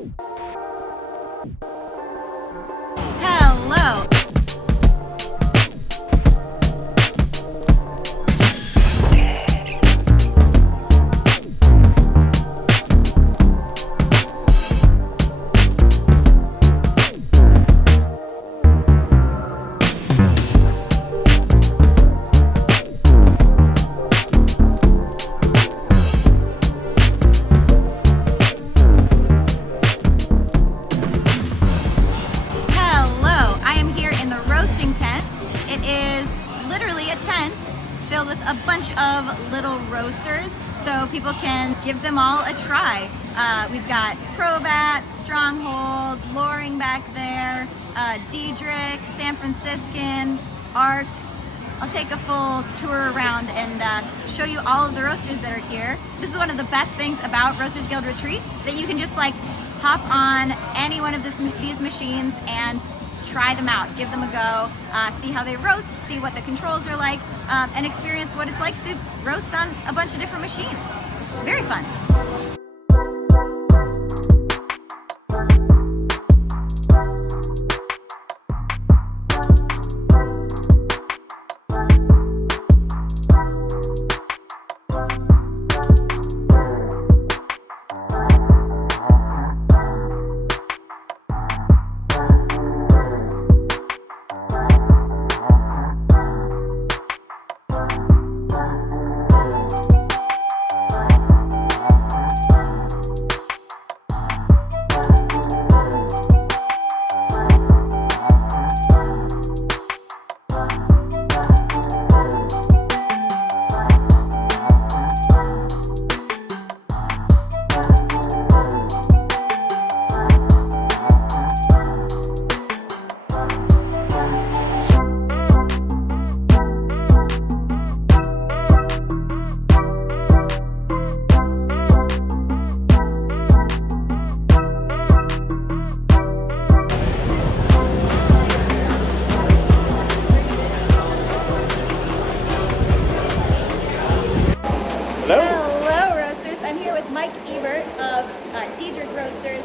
Hello. Filled with a bunch of little roasters so people can give them all a try. We've got Probat, Stronghold, Loring back there, Diedrich, San Franciscan, Arc. I'll take a full tour around and show you all of the roasters that are here. This is one of the best things about Roasters Guild Retreat, that you can just like hop on any one of these machines and try them out, give them a go, see how they roast, see what the controls are like, and experience what it's like to roast on a bunch of different machines. Very fun.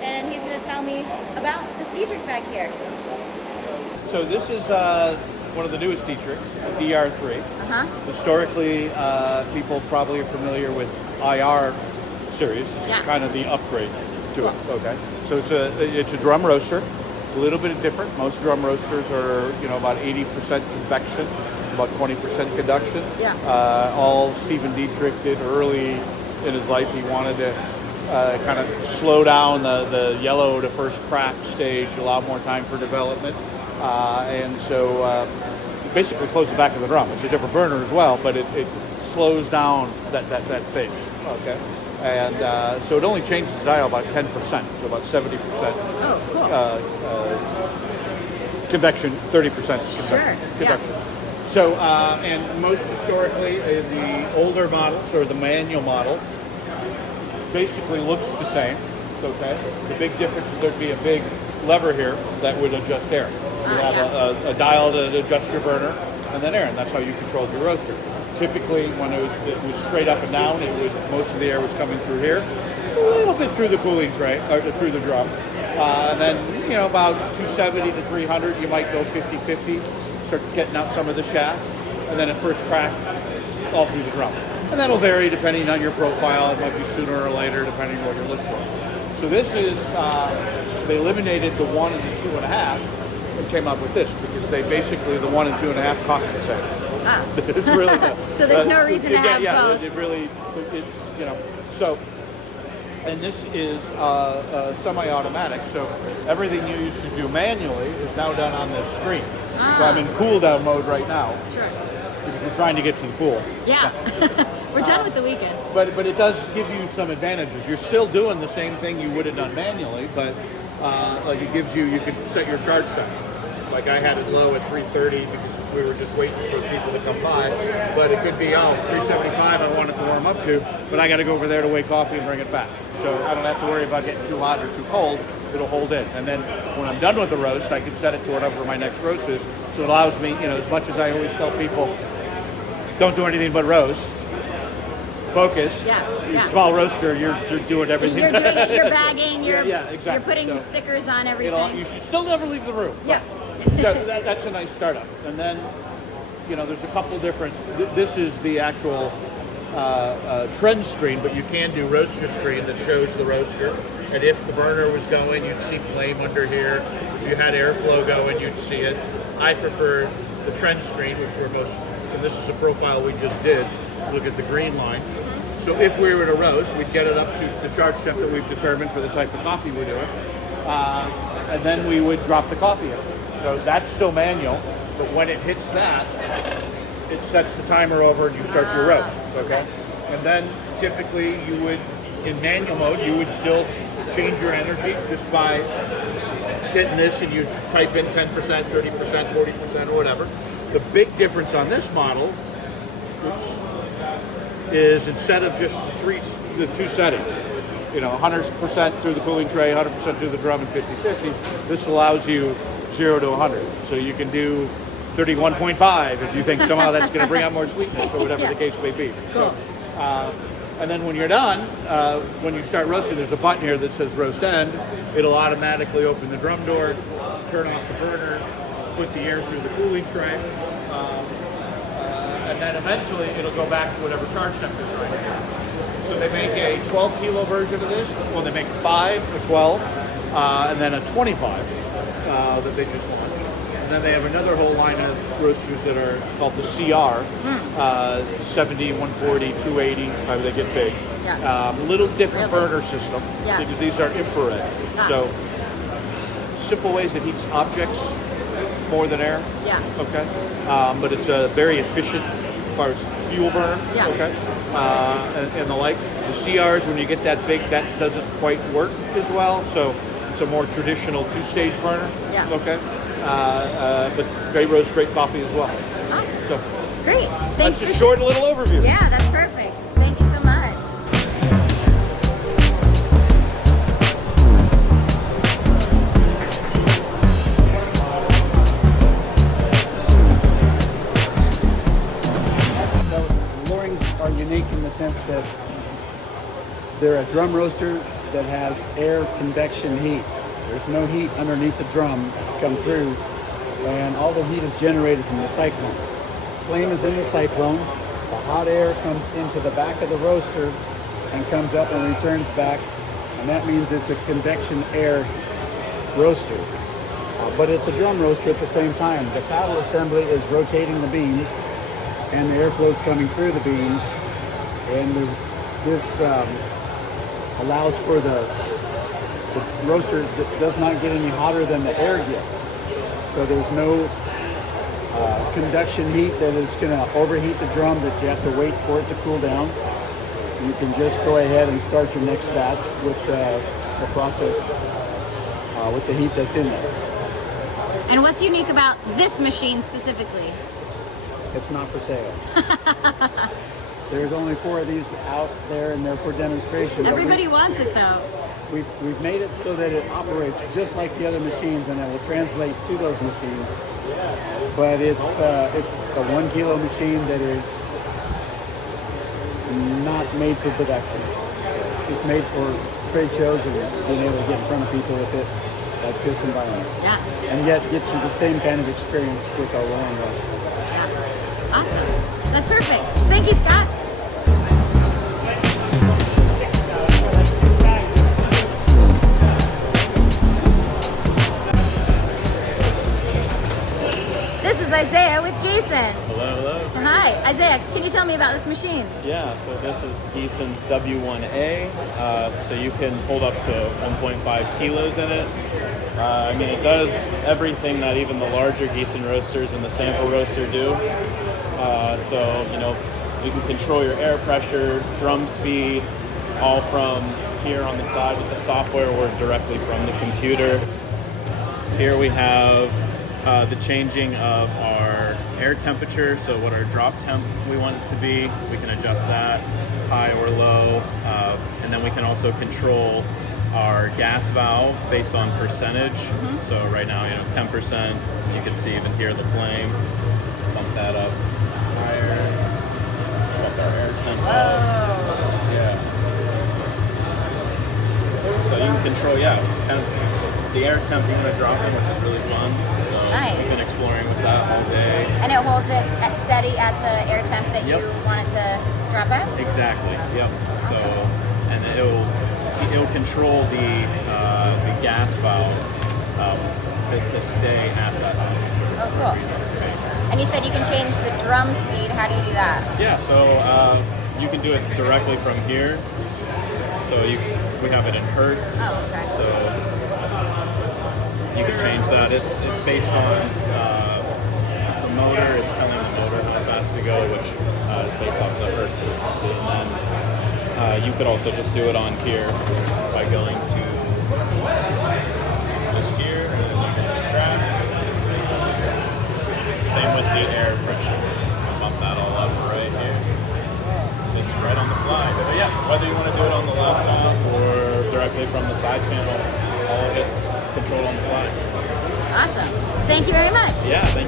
And he's going to tell me about this Diedrich back here. So this is one of the newest Diedrichs, DR-3. Historically, people probably are familiar with IR series. This is kind of the upgrade to it. Okay, so it's a drum roaster, a little bit different. Most drum roasters are about 80% convection, about 20% conduction. All Stephen Diedrich did early in his life, he wanted to kind of slow down the yellow to first crack stage, allow more time for development, and so basically close the back of the drum. It's a different burner as well, but it slows down that phase. Okay, and so it only changes the dial about 10%, so about 70%. Oh, cool. Convection, 30% convection. Yeah. So, and most historically, the older models or the manual model basically looks the same. Okay. The big difference is there'd be a big lever here that would adjust air. You have a dial to adjust your burner, and then air, and that's how you controlled your roaster. Typically, when it was straight up and down, most of the air was coming through here, a little bit through the coolings, right, or through the drum, and then about 270 to 300, you might go 50-50, start getting out some of the shaft, and then at first crack, all through the drum. And that'll vary depending on your profile. It might be sooner or later, depending on what you're looking for. So this is, they eliminated the 1 and the 2.5 and came up with this because basically the 1 and 2.5 cost the same. It's really so there's no reason to have both. So, and this is semi-automatic, so everything you used to do manually is now done on this screen. So I'm in cool down mode right now. Sure. Because we're trying to get to the pool. Yeah. We're done with the weekend. But it does give you some advantages. You're still doing the same thing you would have done manually, but like it gives you can set your charge time. Like I had it low at 3:30 because we were just waiting for people to come by. But it could be 3:75 I wanted to warm up to, but I got to go over there to weigh coffee and bring it back. So I don't have to worry about getting too hot or too cold. It'll hold in. And then when I'm done with the roast, I can set it to whatever my next roast is. So it allows me, as much as I always tell people, don't do anything but roast. focus. Yeah. Small roaster, you're doing everything. You're doing it. You're bagging. You're exactly. You're putting So, stickers on everything. you should still never leave the room. Yeah. So that's a nice startup. And then, there's a couple different. This is the actual trend screen, but you can do roaster screen that shows the roaster. And if the burner was going, you'd see flame under here. If you had airflow going, you'd see it. I prefer the trend screen, which we're most, and this is a profile we just did. Look at the green line. So if we were to roast, we'd get it up to the charge temp that we've determined for the type of coffee we're doing. And then we would drop the coffee in. So that's still manual, but when it hits that, it sets the timer over and you start your roast, okay? And then typically you would, in manual mode, you would still change your energy just by hitting this and you type in 10%, 30%, 40% or whatever. The big difference on this model is instead of just the two settings, 100% through the cooling tray, 100% through the drum, and 50-50, this allows you 0 to 100. So you can do 31.5 if you think somehow that's going to bring out more sweetness or whatever the case may be. Cool. So, and then when you're done, when you start roasting, there's a button here that says roast end. It'll automatically open the drum door, turn off the burner, put the air through the cooling tray, and then eventually it'll go back to whatever charge temperature right now. So they make a 12 kilo version of this. Well, they make 5, a 12, and then a 25 that they just launched. And then they have another whole line of roasters that are called the CR, 70, 140, 280, however they get big. Yeah. Little different burner system because these are infrared. So simple ways it heats objects more than air. Yeah. Okay. But it's a very efficient as far as fuel burner. Yeah. Okay. And the like. The CRs, when you get that big, that doesn't quite work as well. So it's a more traditional 2-stage burner. Yeah. Okay. But great roast, great coffee as well. Awesome. So great. Thanks that's a short little overview. Yeah, that's perfect. Thank you so much. The Lorings are unique in the sense that they're a drum roaster that has air convection heat. There's no heat underneath the drum to come through, and all the heat is generated from the cyclone. Flame is in the cyclone. The hot air comes into the back of the roaster and comes up and returns back, and that means it's a convection air roaster. But it's a drum roaster at the same time. The paddle assembly is rotating the beans, and the airflow is coming through the beans, and this allows for the roaster that does not get any hotter than the air gets. So there's no conduction heat that is going to overheat the drum that you have to wait for it to cool down. You can just go ahead and start your next batch with the process with the heat that's in there. And what's unique about this machine specifically? It's not for sale. There's only 4 of these out there, and they're for demonstration. Everybody wants it though. We've made it so that it operates just like the other machines, and it will translate to those machines. But it's a 1 kilo machine that is not made for production. It's made for trade shows and being able to get in front of people with it like this environment. Yeah. And yet get you the same kind of experience with our rolling roaster. Yeah. Awesome. That's perfect. Thank you, Scott. This is Isaiah with Giesen. Hello, hello. Hi, Isaiah, can you tell me about this machine? Yeah, so this is Giesen's W1A. So you can hold up to 1.5 kilos in it. I mean, it does everything that even the larger Giesen roasters and the sample roaster do. So, you can control your air pressure, drum speed, all from here on the side with the software or directly from the computer. Here we have the changing of our air temperature, so what our drop temp we want it to be, we can adjust that, high or low, and then we can also control our gas valve based on percentage. So right now, 10%, you can see even hear the flame, bump that up higher, bump our air temp up. control, kind of the air temp you want to drop in, which is really fun. So Nice. we've been exploring with that all day. And it holds it steady at the air temp that you want it to drop at? Exactly. Yep. So, and it'll control the gas valve to stay at that temperature. Oh, cool. And you said you can change the drum speed. How do you do that? Yeah. So you can do it directly from here. So we have it in hertz. Oh, okay. So you can change that. It's based on the motor. It's telling the motor how fast to go, which is based off the hertz frequency. And then you could also just do it on here by going to just here, and then you can subtract. Same with the air pressure. Bump that all up right here. Just right on the fly. But yeah, whether you want to do it on the laptop or directly from the side panel, all of it's controlled on the fly. Awesome. Thank you very much. Yeah, thank you.